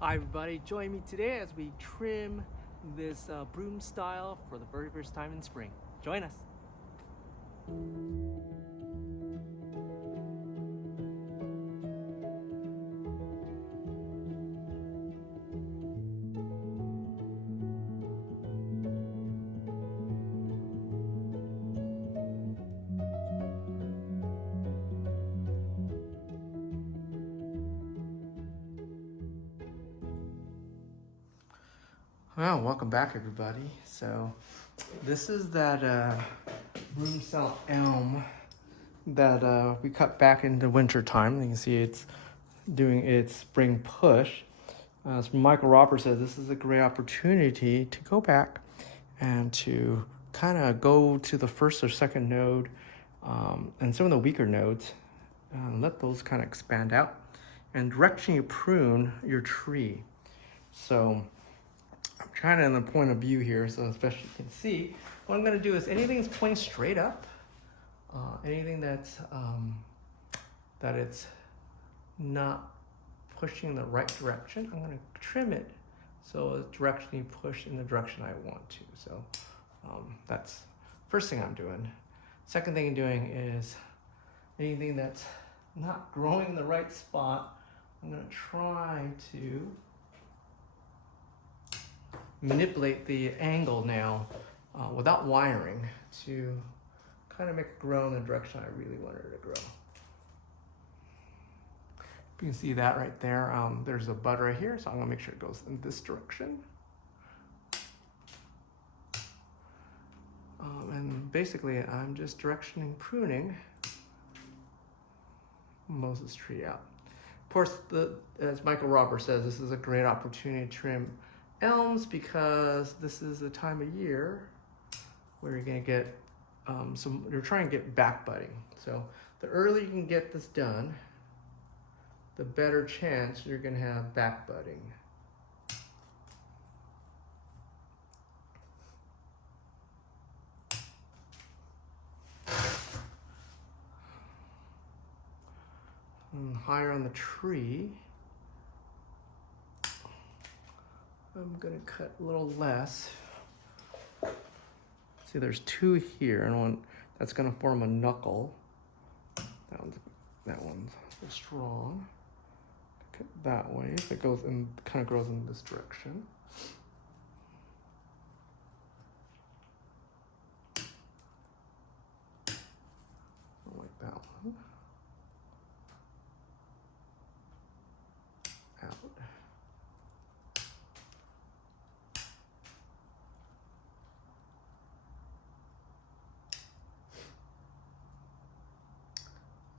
Hi everybody, join me today as we trim this broom style for the very first time in spring. Join us. Well, welcome back everybody. So this is that broom style elm that we cut back into winter time. You can see it's doing its spring push. As Michael Roberts says, this is a great opportunity to go back and to kind of go to the first or second node and some of the weaker nodes, let those kind of expand out and directionally prune your tree. So I'm trying to in the point of view here, so especially you can see, what I'm gonna do is anything that's pointing straight up, anything that's that it's not pushing in the right direction, I'm gonna trim it so it's directionally pushed in the direction I want to. So that's first thing I'm doing. Second thing I'm doing is anything that's not growing in the right spot, I'm gonna try to manipulate the angle now without wiring to kind of make it grow in the direction I really want it to grow. You can see that right there. There's a bud right here, so I'm gonna make sure it goes in this direction. And basically, I'm just directioning pruning Moses tree out. Of course, as Michael Roberts says, this is a great opportunity to trim elms because this is the time of year where you're gonna get you're trying to get back budding. So the earlier you can get this done, the better chance you're gonna have back budding. And higher on the tree, I'm gonna cut a little less. See, there's two here, and one that's gonna form a knuckle. That one's strong. Cut that way. If it goes in, kind of grows in this direction. Like that one. Out.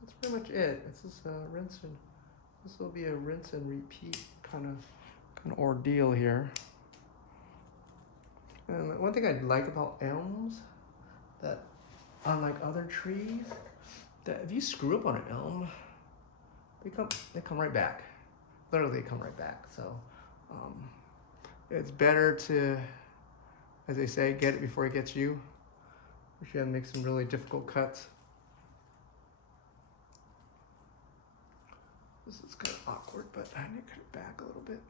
That's pretty much it. It's just rinse and this will be a rinse and repeat kind of ordeal here. And one thing I like about elms, that unlike other trees, that if you screw up on an elm, they come right back. Literally, they come right back. So it's better to, as they say, get it before it gets you. If you have to make some really difficult cuts. This is kind of awkward, but I need to cut it back a little bit.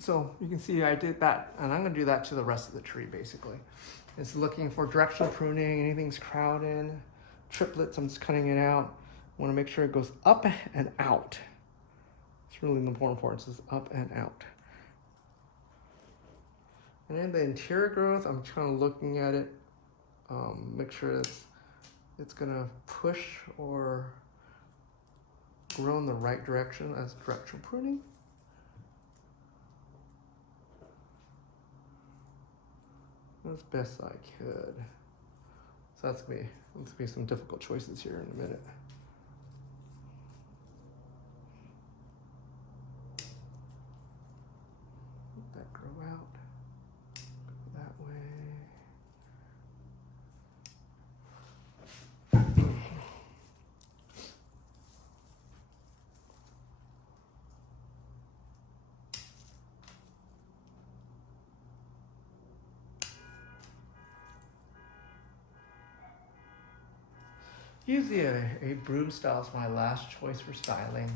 So you can see I did that, and I'm gonna do that to the rest of the tree, basically. It's looking for directional pruning, anything's crowded, triplets, I'm just cutting it out. I wanna make sure it goes up and out. It's really important for it, it's up and out. And then the interior growth, I'm kind of looking at it, make sure it's gonna push or grow in the right direction as directional pruning. As best I could. So that's gonna be some difficult choices here in a minute. Let that grow out. Go that way. Usually a broom style is my last choice for styling.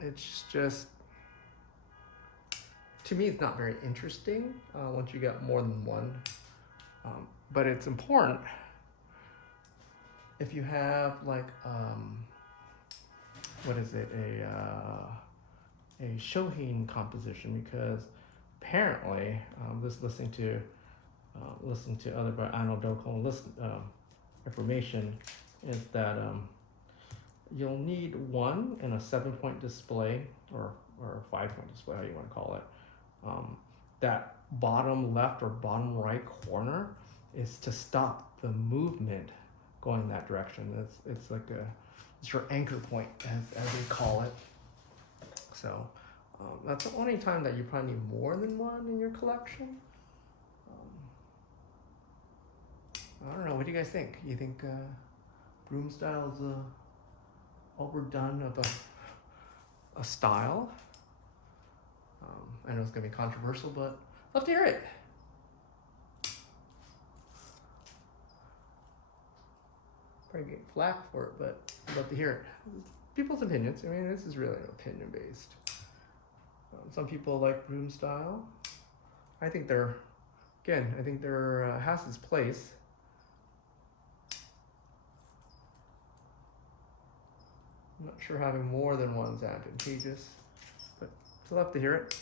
It's just to me, it's not very interesting once you got more than one. But it's important if you have like, what is it, a shohin composition, because apparently, listening to other anodoko information is that you'll need one in a 7-point display or a 5-point display, how you want to call it. That bottom left or bottom right corner is to stop the movement going in that direction. It's like it's your anchor point, as they call it. So that's the only time that you probably need more than one in your collection. I don't know. What do you guys think? You think broom style is overdone of a style? I know it's gonna be controversial, but love to hear it. Probably get flack for it, but I'd love to hear it. People's opinions. I mean, this is really opinion based. Some people like broom style. I think they're has its place. I'm not sure having more than one's advantageous, but I'd love to hear it.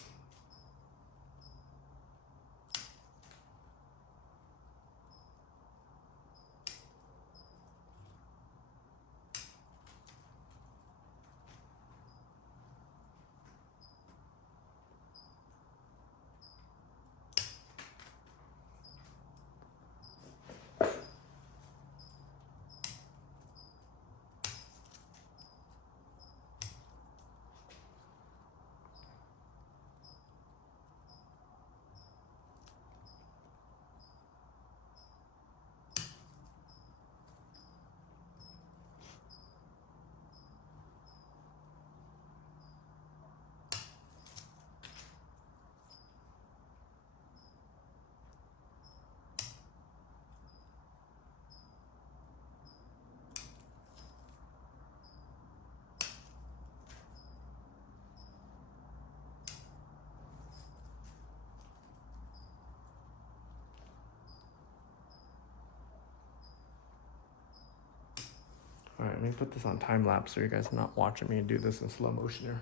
All right, let me put this on time lapse so you guys are not watching me do this in slow motion here.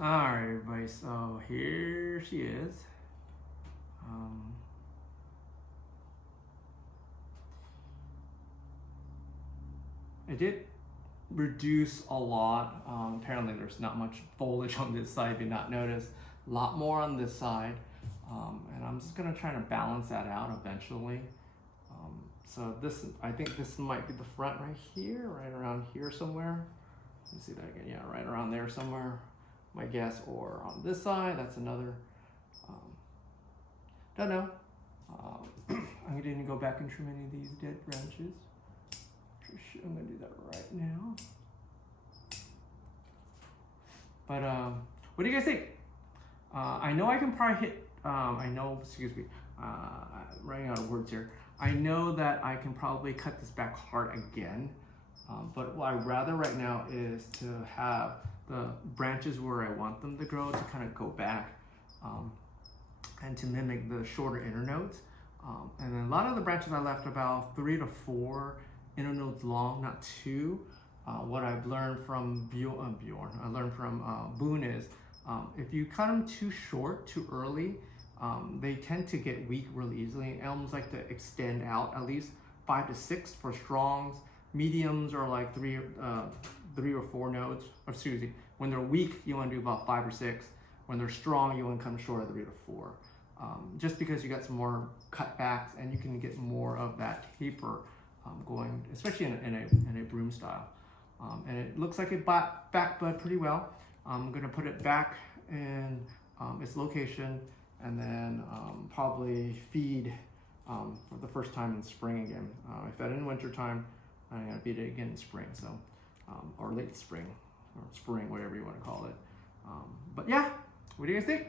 Alright, everybody, so here she is. I did reduce a lot. Apparently there's not much foliage on this side, did not notice. A lot more on this side. And I'm just gonna try to balance that out eventually. So this, I think this might be the front right here, right around here somewhere. Let me see that again, yeah, right around there somewhere. My guess, or on this side, that's another, don't know. I'm gonna go back and trim any of these dead branches. I'm gonna do that right now. But what do you guys think? I know I can probably hit, I'm running out of words here. I know that I can probably cut this back hard again, but what I'd rather right now is to have the branches where I want them to grow to kind of go back and to mimic the shorter internodes. And then a lot of the branches I left about 3 to 4 internodes long, not 2. What I've learned from Boone is if you cut them too short, too early, they tend to get weak really easily. Elms like to extend out at least 5 to 6 for strongs. Mediums are like 3 or 4 nodes. Or excuse me, when they're weak, you want to do about 5 or 6. When they're strong, you want to come short of 3 to 4. Just because you got some more cutbacks and you can get more of that taper going, especially in a broom style. And it looks like it back bud pretty well. I'm going to put it back in its location and then probably feed for the first time in spring again. I fed it in winter time. I'm gonna feed it again in spring, so or late spring or spring, whatever you want to call it. But yeah, what do you guys think?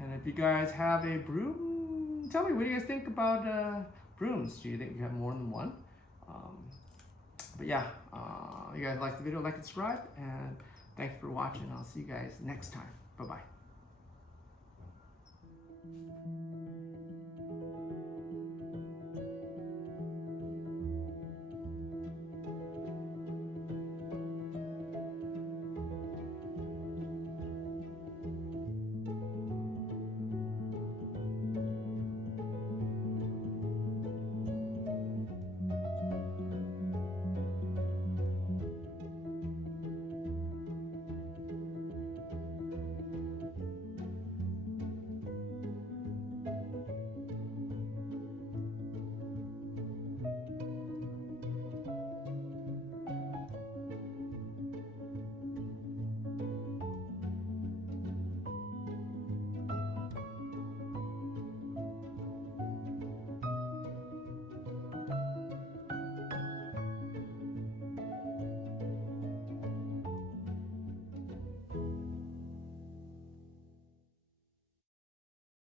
And if you guys have a broom, tell me, what do you guys think about brooms? Do you think you have more than one? But yeah, you guys like the video, like and subscribe, and thanks for watching. I'll see you guys next time. Bye-bye.